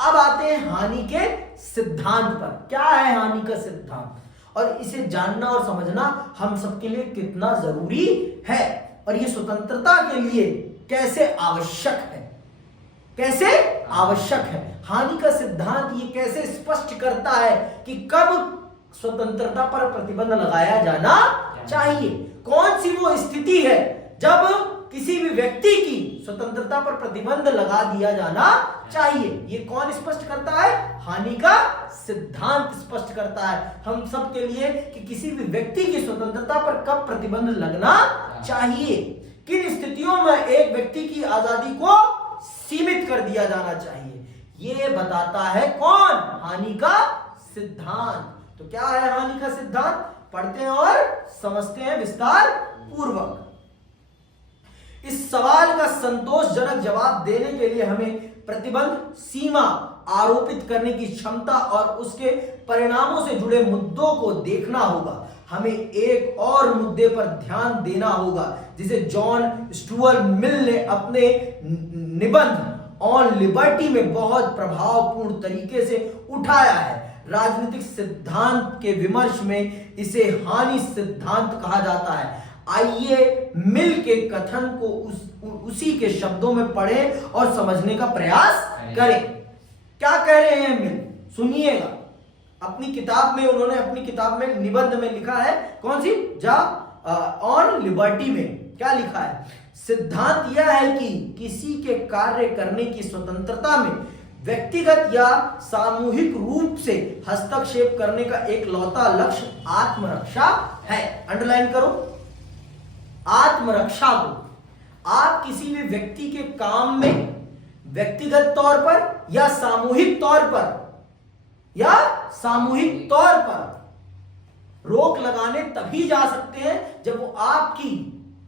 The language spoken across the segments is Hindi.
अब आते हैं हानि के सिद्धांत पर। क्या है हानि का सिद्धांत और इसे जानना और समझना हम सबके लिए कितना जरूरी है, और ये स्वतंत्रता के लिए कैसे आवश्यक है, कैसे आवश्यक है। हानि का सिद्धांत ये कैसे स्पष्ट करता है कि कब स्वतंत्रता पर प्रतिबंध लगाया जाना चाहिए, कौन सी वो स्थिति है जब किसी भी व्यक्ति की स्वतंत्रता पर प्रतिबंध लगा दिया जाना चाहिए। ये कौन स्पष्ट करता है? हानि का सिद्धांत स्पष्ट करता है हम सब के लिए कि किसी भी व्यक्ति की स्वतंत्रता पर कब प्रतिबंध लगना चाहिए, किन स्थितियों में एक व्यक्ति की आजादी को सीमित कर दिया जाना चाहिए, ये बताता है कौन? हानि का सिद्धांत। तो क्या है हानि का सिद्धांत? पढ़ते हैं और समझते हैं विस्तार पूर्वक। इस सवाल का संतोषजनक जवाब देने के लिए हमें प्रतिबंध, सीमा आरोपित करने की क्षमता और उसके परिणामों से जुड़े मुद्दों को देखना होगा। हमें एक और मुद्दे पर ध्यान देना होगा जिसे जॉन स्टुअर्ट मिल ने अपने निबंध ऑन लिबर्टी में बहुत प्रभावपूर्ण तरीके से उठाया है। राजनीतिक सिद्धांत के विमर्श में इसे हानि सिद्धांत कहा जाता है। आइए मिल के कथन को उसी के शब्दों में पढ़ें और समझने का प्रयास करें। क्या कह रहे हैं मिल? सुनिएगा। अपनी किताब में उन्होंने अपनी किताब में निबंध में लिखा है, कौन सी? ऑन लिबर्टी में क्या लिखा है? सिद्धांत यह है कि किसी के कार्य करने की स्वतंत्रता में व्यक्तिगत या सामूहिक रूप से हस्तक्षेप करने का एक लौता लक्ष्य आत्मरक्षा है। अंडरलाइन करो, आत्मरक्षा को आप किसी भी व्यक्ति के काम में व्यक्तिगत तौर पर या सामूहिक तौर पर रोक लगाने तभी जा सकते हैं जब वो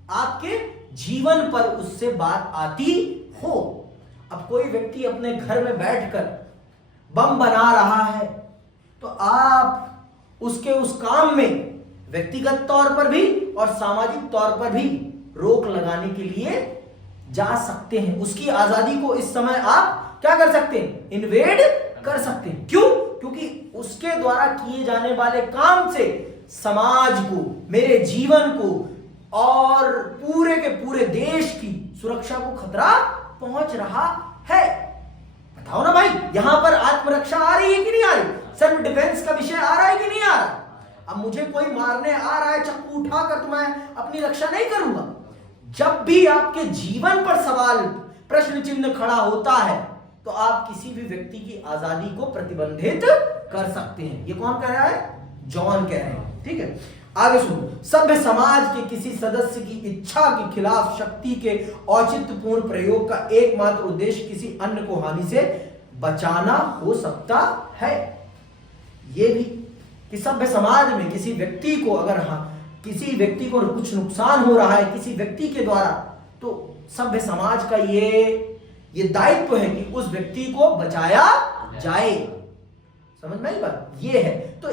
आपके जीवन पर उससे बात आती हो। अब कोई व्यक्ति अपने घर में बैठकर बम बना रहा है तो आप उसके उस काम में व्यक्तिगत तौर पर भी और सामाजिक तौर पर भी रोक लगाने के लिए जा सकते हैं। उसकी आजादी को इस समय आप क्या कर सकते हैं? इन्वेड कर सकते हैं। क्यों? क्योंकि उसके द्वारा किए जाने वाले काम से समाज को, मेरे जीवन को और पूरे के पूरे देश की सुरक्षा को खतरा पहुंच रहा है। बताओ ना भाई, यहां पर आत्मरक्षा आ रही है कि नहीं आ रही? सेल्फ डिफेंस का विषय आ रहा है कि नहीं आ रहा? अब मुझे कोई मारने आ रहा है चाकू उठाकर तो मैं अपनी रक्षा नहीं करूंगा। जब भी आपके जीवन पर सवाल, प्रश्न चिन्ह खड़ा होता है तो आप किसी भी व्यक्ति की आजादी को प्रतिबंधित कर सकते हैं। ये कौन कह रहा है? जॉन कह रहे हैं। ठीक है, आगे सुनो। सभ्य समाज के किसी सदस्य की इच्छा के खिलाफ शक्ति के औचित्यपूर्ण प्रयोग का एकमात्र उद्देश्य किसी अन्य को हानि से बचाना हो सकता है। यह भी कि सभ्य समाज में किसी व्यक्ति को अगर किसी व्यक्ति को कुछ नुकसान हो रहा है किसी व्यक्ति के द्वारा, तो सभ्य समाज का ये दायित्व है कि उस व्यक्ति को बचाया जाए। समझ में आई बात? ये है। तो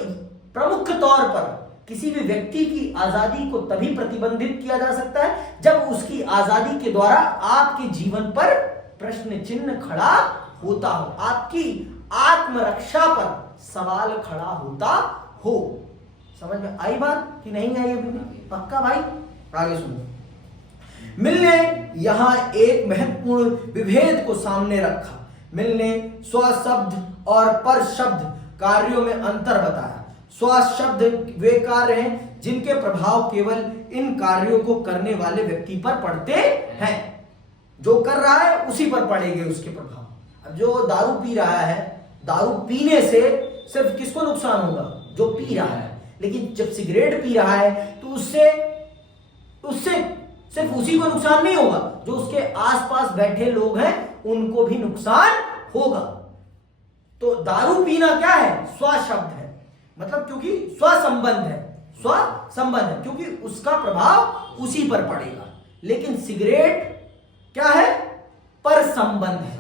प्रमुख तौर पर किसी भी व्यक्ति की आजादी को तभी प्रतिबंधित किया जा सकता है जब उसकी आजादी के द्वारा आपके जीवन पर प्रश्न चिन्ह खड़ा होता हो, आपकी आत्मरक्षा पर सवाल खड़ा होता हो। समझ में आई बात कि नहीं आई? अभी पक्का भाई? आगे सुनो। मिल ने यहां एक महत्वपूर्ण विभेद को सामने रखा। मिल ने स्व शब्द और पर शब्द कार्यों में अंतर बताया। स्व शब्द वे कार्य हैं जिनके प्रभाव केवल इन कार्यों को करने वाले व्यक्ति पर पड़ते हैं। जो कर रहा है उसी पर पड़ेंगे उसके प्रभाव। अब जो दारू पी रहा है, दारू पीने से सिर्फ किसको नुकसान होगा? जो पी रहा है। लेकिन जब सिगरेट पी रहा है तो उससे सिर्फ उसी को नुकसान नहीं होगा, जो उसके आसपास बैठे लोग हैं उनको भी नुकसान होगा। तो दारू पीना क्या है? स्व शब्द है, मतलब क्योंकि स्व संबंध है, क्योंकि उसका प्रभाव उसी पर पड़ेगा। लेकिन सिगरेट क्या है? पर संबंध है,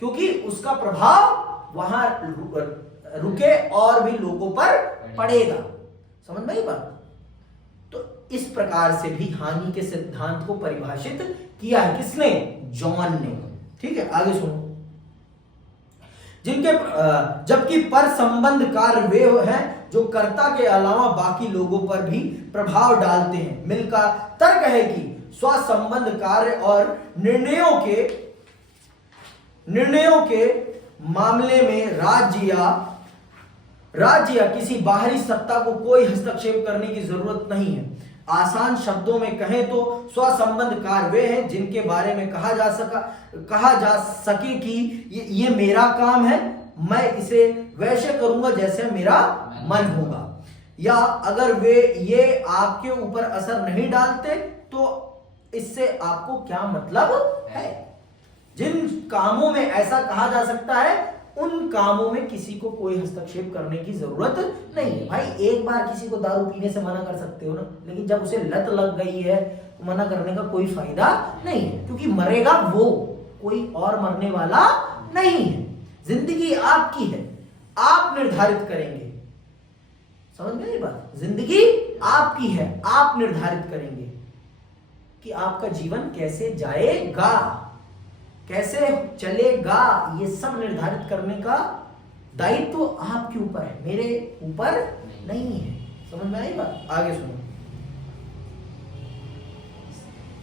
क्योंकि उसका प्रभाव वहां रुके और भी लोगों पर पड़ेगा। समझ में आई बात? तो इस प्रकार से भी हानि के सिद्धांत को परिभाषित किया है। किसने? जॉन ने। ठीक है, आगे सुनो। जिनके जबकि पर संबंध कार्य वे हैं जो कर्ता के अलावा बाकी लोगों पर भी प्रभाव डालते हैं। मिल का तर्क है कि स्व संबंध कार्य और निर्णयों के मामले में राज्य या किसी बाहरी सत्ता को कोई हस्तक्षेप करने की जरूरत नहीं है। आसान शब्दों में कहें तो स्व संबंध कार्य वे हैं जिनके बारे में कहा जा सके कि ये मेरा काम है, मैं इसे वैसे करूंगा जैसे मेरा मन होगा। या अगर ये आपके ऊपर असर नहीं डालते तो इससे आपको क्या मतलब है। जिन कामों में ऐसा कहा जा सकता है उन कामों में किसी को कोई हस्तक्षेप करने की जरूरत नहीं है। भाई एक बार किसी को दारू पीने से मना कर सकते हो ना, लेकिन जब उसे लत लग गई है तो मना करने का कोई फायदा नहीं है, क्योंकि मरेगा वो, कोई और मरने वाला नहीं है। जिंदगी आपकी है, आप निर्धारित करेंगे। समझ में आई बात? जिंदगी आपकी है, आप निर्धारित करेंगे कि आपका जीवन कैसे जाएगा, कैसे चलेगा। ये सब निर्धारित करने का दायित्व तो आपके ऊपर है, मेरे ऊपर नहीं है। समझ में आई बात? आगे सुनो।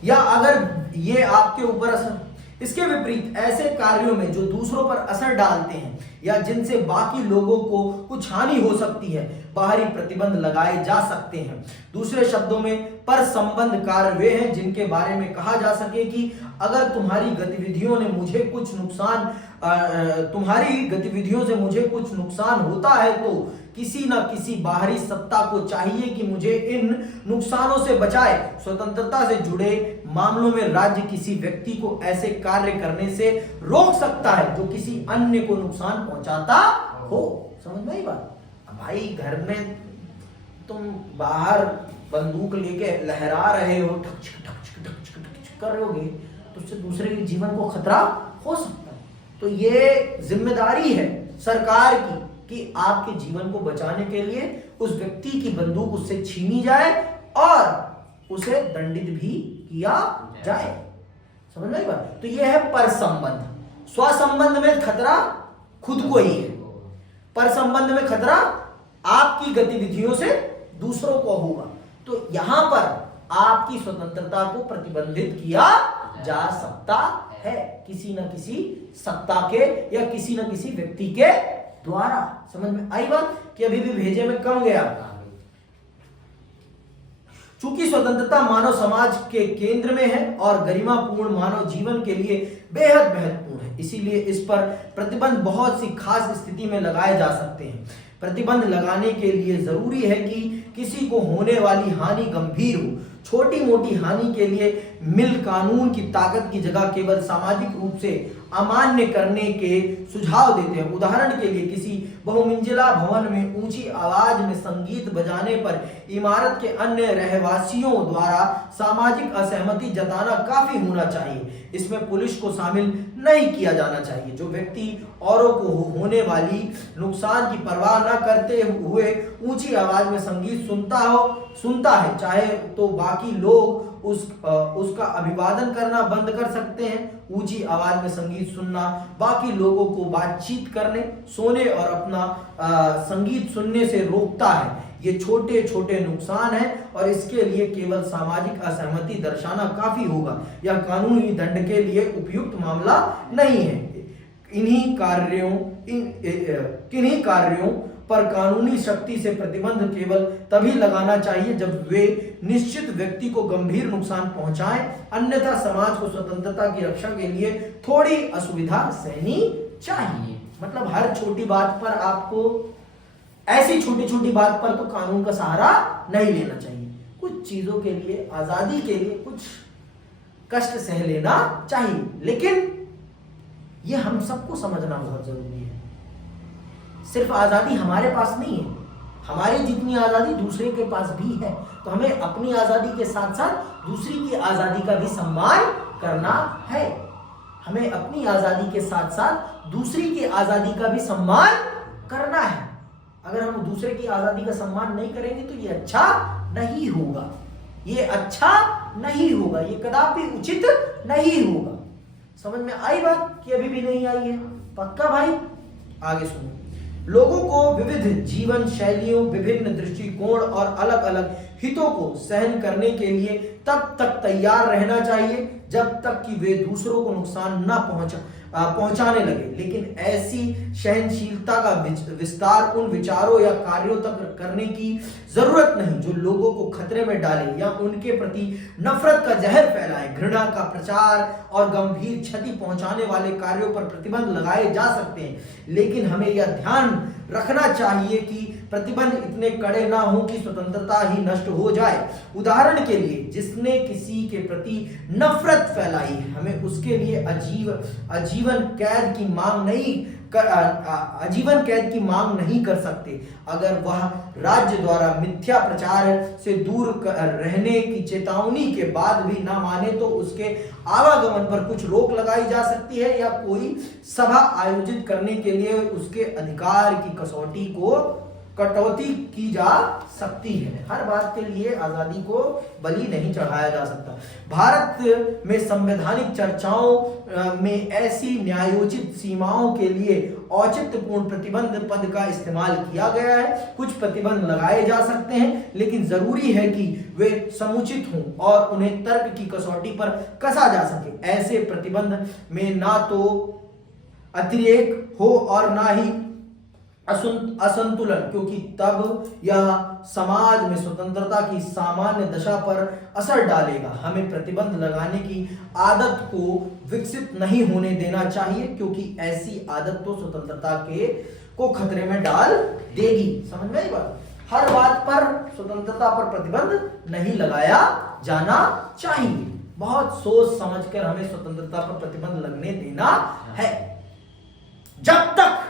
या अगर ये आपके ऊपर असर, इसके विपरीत ऐसे कार्यों में जो दूसरों पर असर डालते हैं या जिनसे बाकी लोगों को कुछ हानि हो सकती है, बाहरी प्रतिबंध लगाए जा सकते हैं। दूसरे शब्दों में पर संबंध कार्य वे हैं जिनके बारे में कहा जा सके कि अगर तुम्हारी गतिविधियों से मुझे कुछ नुकसान होता है तो किसी न किसी बाहरी सत्ता को चाहिए कि मुझे इन नुकसानों से बचाए। स्वतंत्रता से जुड़े मामलों में राज्य किसी व्यक्ति को ऐसे कार्य करने से रोक सकता है जो किसी अन्य को नुकसान पहुंचाता हो। समझ में आई बात? भाई घर में तुम बाहर बंदूक लेके लहरा रहे हो, ठक कर रहे होगे तो उससे दूसरे के जीवन को खतरा हो सकता है। तो ये जिम्मेदारी है सरकार की कि आपके जीवन को बचाने के लिए उस व्यक्ति की बंदूक उससे छीनी जाए और उसे दंडित भी किया जाए। समझ में आई बात? तो यह है पर संबंध। स्व संबंध में खतरा खुद को ही है, पर संबंध में खतरा आपकी गतिविधियों से दूसरों को होगा। तो यहां पर आपकी स्वतंत्रता को प्रतिबंधित किया जा सकता है किसी न किसी सत्ता के या किसी न किसी व्यक्ति के द्वारा। समझ में आई बात? कि अभी भी भेजे में कम गया। चूंकि स्वतंत्रता मानव समाज के केंद्र में है और गरिमापूर्ण मानव जीवन के लिए बेहद महत्वपूर्ण है, इसीलिए इस पर प्रतिबंध बहुत सी खास स्थिति में लगाए जा सकते हैं। प्रतिबंध लगाने के लिए जरूरी है कि किसी को होने वाली हानि गंभीर हो। छोटी मोटी हानि के लिए मिल कानून की ताकत की जगह केवल सामाजिक रूप से अमान्य करने के सुझाव देते हैं। उदाहरण के लिए किसी बहुमंजिला भवन में ऊंची आवाज में संगीत बजाने पर इमारत के अन्य रहवासियों द्वारा सामाजिक असहमति जताना काफी होना चाहिए। इसमें पुलिस को शामिल नहीं किया जाना चाहिए। जो व्यक्ति औरों को होने वाली नुकसान की परवाह न करते हुए ऊंची आवाज में संगीत सुनता है, चाहे तो बाकी लोग उसका अभिवादन करना बंद कर सकते हैं। ऊंची आवाज में संगीत सुनना बाकी लोगों को बातचीत करने, सोने और अपना संगीत सुनने से रोकता है। ये छोटे छोटे नुकसान हैं और इसके लिए केवल सामाजिक असहमति दर्शाना काफी होगा। यह कानूनी दंड के लिए उपयुक्त मामला नहीं है। किन्हीं कार्यों पर कानूनी शक्ति से प्रतिबंध केवल तभी लगाना चाहिए जब वे निश्चित व्यक्ति को गंभीर नुकसान पहुंचाएं, अन्यथा समाज को स्वतंत्रता की रक्षा के लिए थोड़ी असुविधा सहनी चाहिए। मतलब हर छोटी बात पर आपको, ऐसी छोटी छोटी बात पर तो कानून का सहारा नहीं लेना चाहिए। कुछ चीजों के लिए, आजादी के लिए कुछ कष्ट सह लेना चाहिए, लेकिन यह हम सबको समझना बहुत जरूरी है। सिर्फ आजादी हमारे पास नहीं है, हमारी जितनी आजादी दूसरे के पास भी है, तो हमें अपनी आजादी के साथ साथ दूसरी की आजादी का भी सम्मान करना है। हमें अपनी आजादी के साथ साथ दूसरी की आजादी का भी सम्मान करना है। अगर हम दूसरे की आजादी का सम्मान नहीं करेंगे तो ये अच्छा नहीं होगा, ये अच्छा नहीं होगा, ये कदापि उचित नहीं होगा। समझ में आई बात कि अभी भी नहीं आई है? पक्का भाई? आगे सुनो। लोगों को विविध जीवन शैलियों, विभिन्न दृष्टिकोण और अलग अलग हितों को सहन करने के लिए तब तक तैयार रहना चाहिए जब तक कि वे दूसरों को नुकसान न पहुंचाने लगे। लेकिन ऐसी सहनशीलता का विस्तार उन विचारों या कार्यों तक करने की जरूरत नहीं जो लोगों को खतरे में डाले या उनके प्रति नफरत का जहर फैलाए। घृणा का प्रचार और गंभीर क्षति पहुंचाने वाले कार्यों पर प्रतिबंध लगाए जा सकते हैं, लेकिन हमें यह ध्यान रखना चाहिए कि प्रतिबंध इतने कड़े ना हो कि स्वतंत्रता ही नष्ट हो जाए। उदाहरण के लिए, जिसने किसी के प्रति नफरत फैलाई, हमें उसके लिए आजीवन कैद की मांग नहीं कर सकते। अगर वह राज्य द्वारा मिथ्या प्रचार से दूर रहने की चेतावनी के बाद भी ना माने तो उसके आवागमन पर कुछ रोक लगाई जा सकती है या कोई सभा आयोजित करने के लिए उसके अधिकार की कटौती की जा सकती है। हर बात के लिए आजादी को बलि नहीं चढ़ाया जा सकता। भारत में संवैधानिक चर्चाओं में ऐसी न्यायोचित सीमाओं के लिए औचित्यपूर्ण प्रतिबंध पद का इस्तेमाल किया गया है। कुछ प्रतिबंध लगाए जा सकते हैं, लेकिन जरूरी है कि वे समुचित हों और उन्हें तर्क की कसौटी पर कसा जा सके। ऐसे प्रतिबंध में ना तो अतिरेक हो और ना ही असंतुलन, क्योंकि तब यह समाज में स्वतंत्रता की सामान्य दशा पर असर डालेगा। हमें प्रतिबंध लगाने की आदत को विकसित नहीं होने देना चाहिए, क्योंकि ऐसी आदत तो स्वतंत्रता को खतरे में डाल देगी। समझ में आई बात? हर बात पर स्वतंत्रता पर प्रतिबंध नहीं लगाया जाना चाहिए। बहुत सोच समझकर हमें स्वतंत्रता पर प्रतिबंध लगने देना है। जब तक,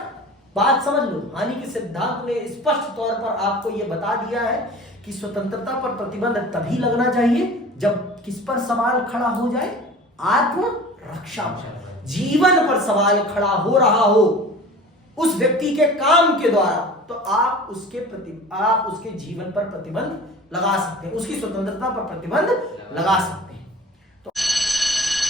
बात समझ लो, हानि के सिद्धांत ने स्पष्ट तौर पर आपको यह बता दिया है कि स्वतंत्रता पर प्रतिबंध तभी लगना चाहिए जब किस पर सवाल खड़ा हो जाए? आत्मरक्षा पर, जीवन पर सवाल खड़ा हो रहा हो उस व्यक्ति के काम के द्वारा, तो आप उसके जीवन पर प्रतिबंध लगा सकते हैं, उसकी स्वतंत्रता पर प्रतिबंध लगा सकते हैं।